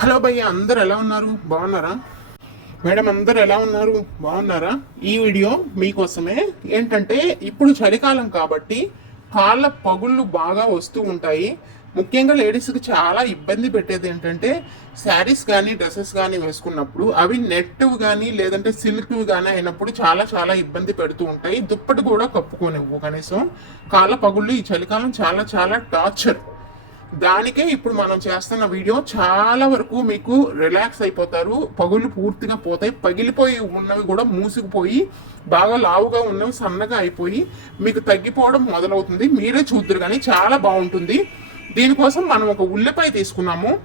Hello భయ్య అందరు ఎలా ఉన్నారు? బాగున్నారా? మేడం అందరు ఎలా ఉన్నారు? బాగున్నారా? ఈ వీడియో మీకోసమే. ఏంటంటే ఇప్పుడు చలికాలం కాబట్టి కాళ్ళ పగుళ్ళు బాగా వస్తూ ఉంటాయి. ముఖ్యంగా లేడీస్కి చాలా ఇబ్బంది పెట్టేది ఏంటంటే శారీస్ కానీ డ్రెస్సెస్ కానీ వేసుకున్నప్పుడు అవి నెట్ కానీ లేదంటే సిల్క్ కానీ అయినప్పుడు చాలా చాలా ఇబ్బంది పెడుతూ ఉంటాయి. దుప్పటి కూడా కప్పుకోనివ్వు కనీసం. కాళ్ళ పగుళ్ళు ఈ చలికాలం చాలా చాలా టార్చర్. దానికే ఇప్పుడు మనం చేస్తున్న వీడియో చాలా వరకు మీకు రిలాక్స్ అయిపోతారు. పగులు పూర్తిగా పోతాయి. పగిలిపోయి ఉన్నవి కూడా మూసుకుపోయి బాగా లావుగా ఉన్నవి సన్నగా అయిపోయి మీకు తగ్గిపోవడం మొదలవుతుంది. మీరే చూద్దరు కానీ చాలా బాగుంటుంది. దీనికోసం మనం ఒక ఉల్లిపాయ తీసుకున్నాము.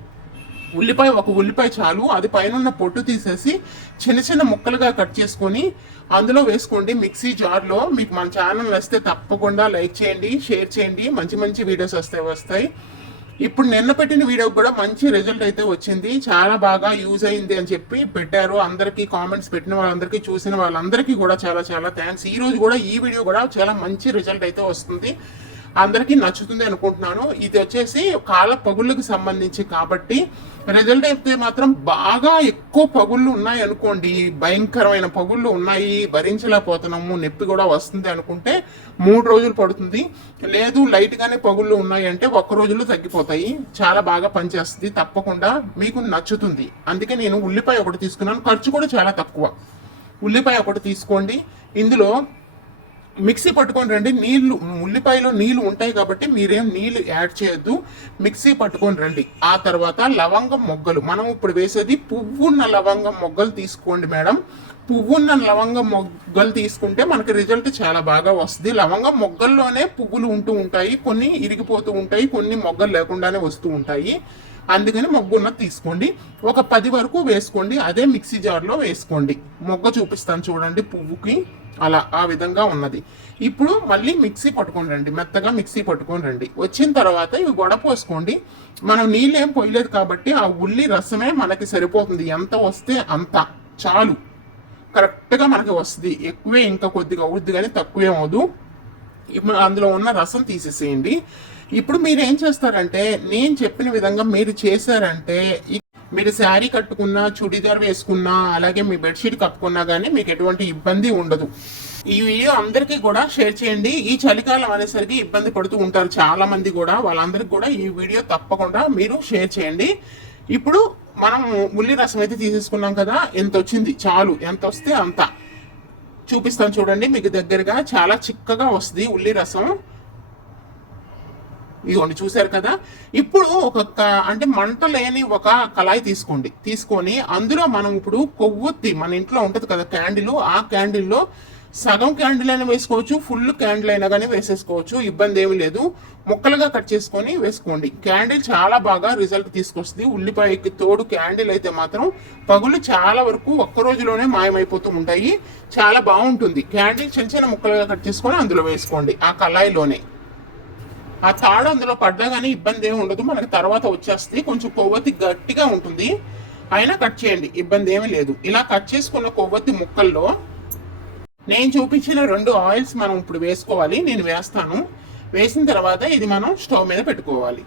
ఉల్లిపాయ ఒక ఉల్లిపాయ చాలు. అది పైన ఉన్న పొట్టు తీసేసి చిన్న చిన్న ముక్కలుగా కట్ చేసుకొని అందులో వేసుకోండి. మిక్సీ జార్లో మీకు మన ఛానల్ వస్తే తప్పకుండా లైక్ చేయండి షేర్ చేయండి. మంచి మంచి వీడియోస్ వస్తాయి వస్తాయి. ఇప్పుడు నిన్న పెట్టిన వీడియో కూడా మంచి రిజల్ట్ అయితే వచ్చింది. చాలా బాగా యూజ్ అయింది అని చెప్పి పెట్టారు. అందరికీ కామెంట్స్ పెట్టిన వాళ్ళందరికీ చూసిన వాళ్ళందరికీ కూడా చాలా చాలా థ్యాంక్స్ ఈ రోజు కూడా ఈ వీడియో కూడా చాలా మంచి రిజల్ట్ అయితే వస్తుంది. అందరికీ నచ్చుతుంది అనుకుంటున్నాను. ఇది వచ్చేసి కాళ్ళ పగుళ్ళకి సంబంధించి కాబట్టి రిజల్ట్ అయితే మాత్రం బాగా ఎక్కువ పగుళ్ళు ఉన్నాయి అనుకోండి. భయంకరమైన పగుళ్ళు ఉన్నాయి. భరించలేకపోతున్నాము. నొప్పి కూడా వస్తుంది అనుకుంటే మూడు రోజులు పడుతుంది. లేదు లైట్గానే పగుళ్ళు ఉన్నాయి అంటే ఒక్క రోజులో తగ్గిపోతాయి. చాలా బాగా పనిచేస్తుంది. తప్పకుండా మీకు నచ్చుతుంది. అందుకే నేను ఉల్లిపాయ ఒకటి తీసుకున్నాను. ఖర్చు కూడా చాలా తక్కువ. ఉల్లిపాయ ఒకటి తీసుకోండి. ఇందులో మిక్సీ పట్టుకొని రండి. నీళ్ళు ఉల్లిపాయలో నీళ్ళు ఉంటాయి కాబట్టి మీరేం నీళ్ళు యాడ్ చేయొద్దు. మిక్సీ పట్టుకొని రండి. ఆ తర్వాత లవంగం మొగ్గలు. మనం ఇప్పుడు వేసేది పువ్వున్న లవంగం మొగ్గలు తీసుకోండి మేడం. పువ్వున్న లవంగం మొగ్గలు తీసుకుంటే మనకి రిజల్ట్ చాలా బాగా వస్తుంది. లవంగం మొగ్గల్లోనే పువ్వులు ఉంటూ ఉంటాయి. కొన్ని ఇరిగిపోతూ ఉంటాయి. కొన్ని మొగ్గలు లేకుండానే వస్తూ ఉంటాయి. అందుకని మొగ్గున్న తీసుకోండి. ఒక పది వరకు వేసుకోండి. అదే మిక్సీ జార్లో వేసుకోండి. మొగ్గ చూపిస్తాను చూడండి పువ్వుకి. అలా ఆ విధంగా ఉన్నది. ఇప్పుడు మళ్ళీ మిక్సీ పట్టుకొని రండి. మెత్తగా మిక్సీ పట్టుకొని రండి. వచ్చిన తర్వాత ఇవి గొడపోసుకోండి మనం నీళ్ళు పోయలేదు కాబట్టి ఆ ఉల్లి రసమే మనకి సరిపోతుంది. ఎంత వస్తే అంత. చాలు. కరెక్ట్గా మనకి వస్తుంది. ఎక్కువే ఇంకా కొద్దిగా అవుద్ది కానీ తక్కువే అవ్వదు ఇప్పుడు అందులో ఉన్న రసం తీసేసేయండి. ఇప్పుడు మీరు ఏం చేస్తారంటే నేను చెప్పిన విధంగా మీరు చేశారంటే మీరు శారీ కట్టుకున్నా చుడిదార్ వేసుకున్నా అలాగే మీ బెడ్షీట్ కప్పుకున్నా కానీ మీకు ఎటువంటి ఇబ్బంది ఉండదు. ఈ వీడియో అందరికీ కూడా షేర్ చేయండి. ఈ చలికాలం అనేసరికి ఇబ్బంది పడుతూ ఉంటారు చాలా మంది కూడా. వాళ్ళందరికీ కూడా ఈ వీడియో తప్పకుండా మీరు షేర్ చేయండి. ఇప్పుడు మనం ఉల్లి రసం అయితే తీసేసుకున్నాం కదా. ఎంత వచ్చింది? చాలు. ఎంత వస్తే అంత. చూపిస్తాను చూడండి. మీకు దగ్గరగా చాలా చిక్కగా వస్తుంది ఉల్లి రసం. ఇదిగోండి చూశారు కదా? ఇప్పుడు ఒక అంటే మంట లేని ఒక కళాయి తీసుకోండి. తీసుకొని అందులో మనం ఇప్పుడు కొవ్వొత్తి మన ఇంట్లో ఉంటుంది కదా క్యాండిల్ ఆ క్యాండిల్లో సగం క్యాండిల్ అయినా వేసుకోవచ్చు ఫుల్ క్యాండిల్ అయినా కానీ వేసేసుకోవచ్చు ఇబ్బంది ఏమి లేదు. ముక్కలుగా కట్ చేసుకొని వేసుకోండి. క్యాండిల్ చాలా బాగా రిజల్ట్ తీసుకొస్తుంది. ఉల్లిపాయకి తోడు క్యాండిల్ అయితే మాత్రం పగులు చాలా వరకు ఒక్క రోజులోనే మాయమైపోతూ ఉంటాయి. చాలా బాగుంటుంది. క్యాండిల్ చిన్న చిన్న ముక్కలుగా కట్ చేసుకొని అందులో వేసుకోండి ఆ కళాయిలోనే. ఆ తాడు అందులో పడ్డా కానీ ఇబ్బంది ఏమి ఉండదు. మనకి తర్వాత వచ్చేస్తే కొంచెం కొవ్వొత్తి గట్టిగా ఉంటుంది. అయినా కట్ చేయండి ఇబ్బంది ఏమీ లేదు. ఇలా కట్ చేసుకున్న కొవ్వొత్తి ముక్కల్లో నేను చూపించిన రెండు ఆయిల్స్ మనం ఇప్పుడు వేసుకోవాలి. నేను వేస్తాను. వేసిన తర్వాత ఇది మనం స్టవ్ మీద పెట్టుకోవాలి.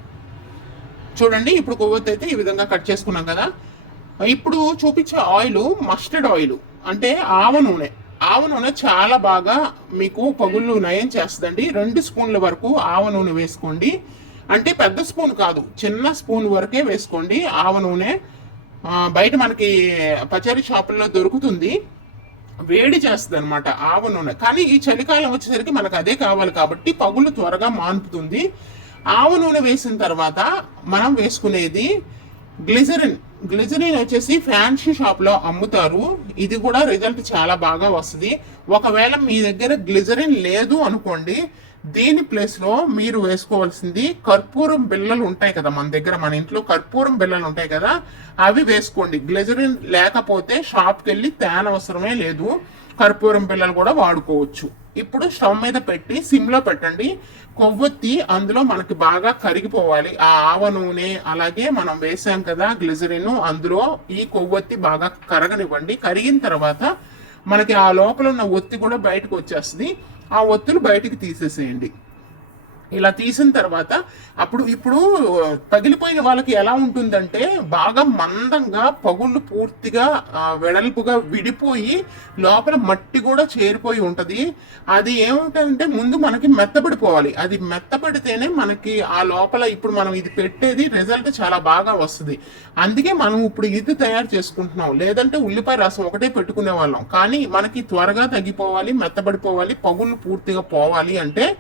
చూడండి ఇప్పుడు కొవ్వొత్తి అయితే ఈ విధంగా కట్ చేసుకున్నాం కదా. ఇప్పుడు చూపించే ఆయిల్ మస్టర్డ్ ఆయిల్ అంటే ఆవ నూనె. ఆవ నూనె చాలా బాగా మీకు పగుళ్ళు నయం చేస్తుందండి? రెండు స్పూన్ల వరకు ఆవ నూనె వేసుకోండి. అంటే పెద్ద స్పూన్ కాదు చిన్న స్పూన్ వరకే వేసుకోండి ఆవ నూనె. బయట మనకి పచారీ షాపుల్లో దొరుకుతుంది. వేడి చేస్తుంది అనమాట ఆవ నూనె. కానీ ఈ చలికాలం వచ్చేసరికి మనకు అదే కావాలి కాబట్టి పగులు త్వరగా మాన్పుతుంది. ఆవ నూనె వేసిన తర్వాత మనం వేసుకునేది గ్లిజరిన్. గ్లిజరిన్ వచ్చేసి ఫ్యాన్సీ షాప్లో అమ్ముతారు. ఇది కూడా రిజల్ట్ చాలా బాగా వస్తుంది. ఒకవేళ మీ దగ్గర గ్లిజరిన్ లేదు అనుకోండి దీని ప్లేస్లో మీరు వేసుకోవాల్సింది కర్పూరం బిళ్ళలు ఉంటాయి కదా మన దగ్గర మన ఇంట్లో కర్పూరం బిళ్ళలు ఉంటాయి కదా అవి వేసుకోండి. గ్లిజరిన్ లేకపోతే షాప్కి వెళ్ళి తేన అవసరమే లేదు. కర్పూరం బిళ్ళలు కూడా వాడుకోవచ్చు. ఇప్పుడు స్టవ్ మీద పెట్టి సిమ్లో పెట్టండి. కొవ్వొత్తి అందులో మనకి బాగా కరిగిపోవాలి. ఆ ఆవ నూనె అలాగే మనం వేసాం కదా గ్లిజరిన్ అందులో ఈ కొవ్వొత్తి బాగా కరగనివ్వండి. కరిగిన తర్వాత మనకి ఆ లోపల ఉన్న ఒత్తి కూడా బయటకు వచ్చేస్తుంది. ఆ ఒత్తులు బయటికి తీసేసేయండి. ఇలా తీసిన తర్వాత అప్పుడు ఇప్పుడు పగిలిపోయిన వాళ్ళకి ఎలా ఉంటుందంటే బాగా మందంగా పగుళ్ళు పూర్తిగా వెడల్పుగా విడిపోయి లోపల మట్టి కూడా చేరిపోయి ఉంటుంది. అది ఏమిటంటే ముందు మనకి మెత్తబడిపోవాలి. అది మెత్తబడితేనే మనకి ఆ లోపల ఇప్పుడు మనం ఇది పెట్టేది రిజల్ట్ చాలా బాగా వస్తుంది. అందుకే మనం ఇప్పుడు ఇది తయారు చేసుకుంటున్నాం. లేదంటే ఉల్లిపాయ రసం ఒకటే పెట్టుకునే వాళ్ళం. కానీ మనకి త్వరగా తగ్గిపోవాలి మెత్తబడిపోవాలి పగుళ్ళు పూర్తిగా పోవాలి అంటే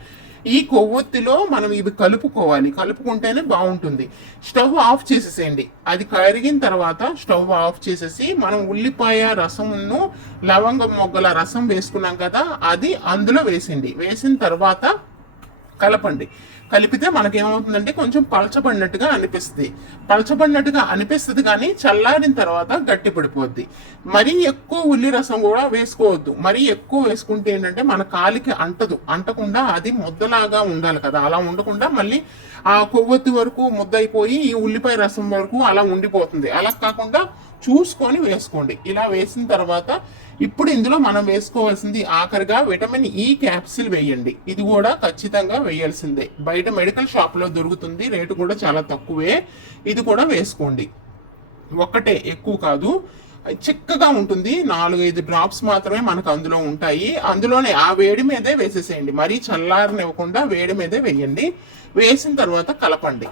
ఈ కొవ్వొత్తిలో మనం ఇవి కలుపుకోవాలి. కలుపుకుంటేనే బాగుంటుంది. స్టవ్ ఆఫ్ చేసేసేయండి. అది కరిగిన తర్వాత స్టవ్ ఆఫ్ చేసేసి మనం ఉల్లిపాయ రసమును లవంగ మొగ్గల రసం వేసుకున్నాం కదా అది అందులో వేసిండి వేసిన తర్వాత కలపండి. కలిపితే మనకేమవుతుందంటే కొంచెం పలచబడినట్టుగా అనిపిస్తుంది. పలచబడినట్టుగా అనిపిస్తుంది కానీ చల్లారిన తర్వాత గట్టి పడిపోద్ది. మరీ ఎక్కువ ఉల్లి రసం కూడా వేసుకోవద్దు. మరీ ఎక్కువ వేసుకుంటే ఏంటంటే మన కాలికి అంటదు. అంటకుండా అది ముద్దలాగా ఉండాలి కదా. అలా ఉండకుండా మళ్ళీ ఆ కొవ్వొత్తి వరకు ముద్దయిపోయి ఈ ఉల్లిపాయ రసం వరకు అలా ఉండిపోతుంది. అలా కాకుండా చూసుకొని వేసుకోండి. ఇలా వేసిన తర్వాత ఇప్పుడు ఇందులో మనం వేసుకోవాల్సింది ఆఖరిగా విటమిన్ ఈ క్యాప్సిల్ వేయండి. ఇది కూడా ఖచ్చితంగా వేయాల్సిందే. బయట మెడికల్ షాప్లో దొరుకుతుంది. రేటు కూడా చాలా తక్కువే. ఇది కూడా వేసుకోండి. ఒక్కటే ఎక్కువ కాదు. చిక్కగా ఉంటుంది. నాలుగైదు డ్రాప్స్ మాత్రమే మనకు అందులో ఉంటాయి. అందులోనే ఆ వేడి మీదే వేసేసేయండి. మరీ చల్లారనివ్వకుండా వేడి మీదే వేయండి. వేసిన తర్వాత కలపండి.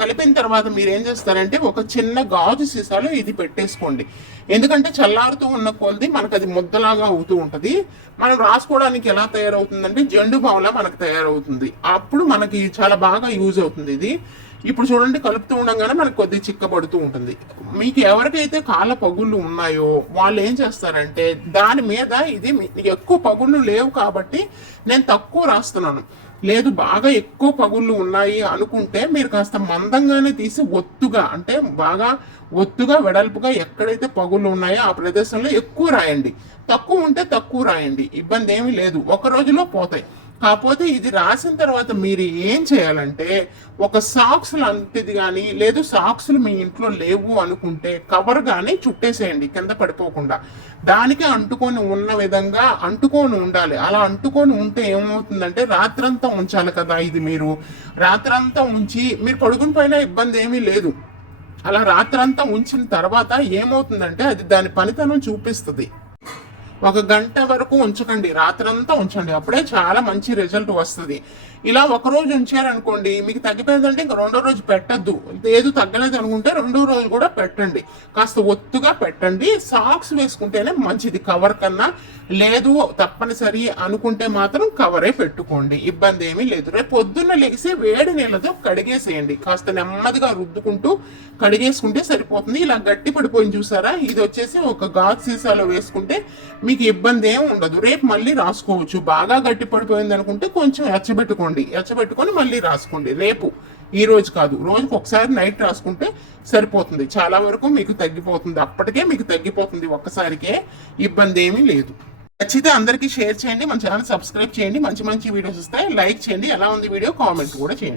కలిపిన తర్వాత మీరు ఏం చేస్తారంటే ఒక చిన్న గాజు సీసాలో ఇది పెట్టేసుకోండి. ఎందుకంటే చల్లారుతూ ఉన్న కొలది మనకు అది ముద్దలాగా అవుతూ ఉంటుంది. మనం రాసుకోవడానికి ఎలా తయారవుతుందంటే జండు బావులా మనకు తయారవుతుంది. అప్పుడు మనకి చాలా బాగా యూజ్ అవుతుంది ఇది. ఇప్పుడు చూడండి కలుపుతూ ఉండగానే మనకు కొద్ది చిక్కబడుతూ ఉంటుంది. మీకు ఎవరికైతే కాళ్ళ పగుళ్ళు ఉన్నాయో వాళ్ళు ఏం చేస్తారంటే దాని మీద ఇది ఎక్కువ పగుళ్ళు లేవు కాబట్టి నేను తక్కువ రాస్తున్నాను. లేదు బాగా ఎక్కువ పగుళ్ళు ఉన్నాయి అనుకుంటే మీరు కాస్త మందంగానే తీసి ఒత్తుగా అంటే బాగా ఒత్తుగా వెడల్పుగా ఎక్కడైతే పగుళ్ళు ఉన్నాయో ఆ ప్రదేశంలో ఎక్కువ రాయండి. తక్కువ ఉంటే తక్కువ రాయండి. ఇబ్బంది ఏమీ లేదు. ఒక రోజులో పోతాయి. కాకపోతే ఇది రాసిన తర్వాత మీరు ఏం చేయాలంటే ఒక సాక్స్ లాంటిది కానీ లేదు సాక్స్లు మీ ఇంట్లో లేవు అనుకుంటే కవర్ కానీ చుట్టేసేయండి కింద పడిపోకుండా. దానికి అంటుకొని ఉన్న విధంగా అంటుకొని ఉండాలి. అలా అంటుకొని ఉంటే ఏమవుతుందంటే రాత్రంతా ఉంచాలి కదా ఇది మీరు. రాత్రంతా ఉంచి మీరు పడుకుని పైన ఇబ్బంది ఏమీ లేదు. అలా రాత్రంతా ఉంచిన తర్వాత ఏమవుతుందంటే అది దాని పనితనం చూపిస్తుంది. ఒక గంట వరకు ఉంచకండి. రాత్రంతా ఉంచండి. అప్పుడే చాలా మంచి రిజల్ట్ వస్తుంది. ఇలా ఒక రోజు ఉంచారనుకోండి మీకు తగ్గిపోయిందంటే ఇంకా రెండో రోజు పెట్టద్దు. లేదు తగ్గలేదు అనుకుంటే రెండో రోజు కూడా పెట్టండి. కాస్త ఒత్తుగా పెట్టండి. సాక్స్ వేసుకుంటేనే మంచిది. కవర్ కన్నా లేదు తప్పనిసరి అనుకుంటే మాత్రం కవరే పెట్టుకోండి. ఇబ్బంది ఏమీ లేదు. రేపు పొద్దున్న లెగిసి వేడి నీళ్ళతో కడిగేసేయండి. కాస్త నెమ్మదిగా రుద్దుకుంటూ కడిగేసుకుంటే సరిపోతుంది. ఇలా గట్టి పడిపోయింది చూసారా? ఇది వచ్చేసి ఒక గాజు సీసాలో వేసుకుంటే మీ మీకు ఇబ్బంది ఏం ఉండదు. రేపు మళ్ళీ రాసుకోవచ్చు. బాగా గట్టి పడిపోయింది అనుకుంటే కొంచెం ఎచ్చబెట్టుకోండి. ఎచ్చబెట్టుకొని మళ్ళీ రాసుకోండి. రేపు. ఈ రోజు కాదు. రోజుకు ఒకసారి నైట్ రాసుకుంటే సరిపోతుంది. చాలా వరకు మీకు తగ్గిపోతుంది. అప్పటికే మీకు తగ్గిపోతుంది. ఒక్కసారికే ఇబ్బంది ఏమీ లేదు. నచ్చితే అందరికీ షేర్ చేయండి. మన ఛానల్ సబ్స్క్రైబ్ చేయండి. మంచి మంచి వీడియోస్ వస్తాయి. లైక్ చేయండి. ఎలా ఉంది వీడియో కామెంట్ కూడా చేయండి.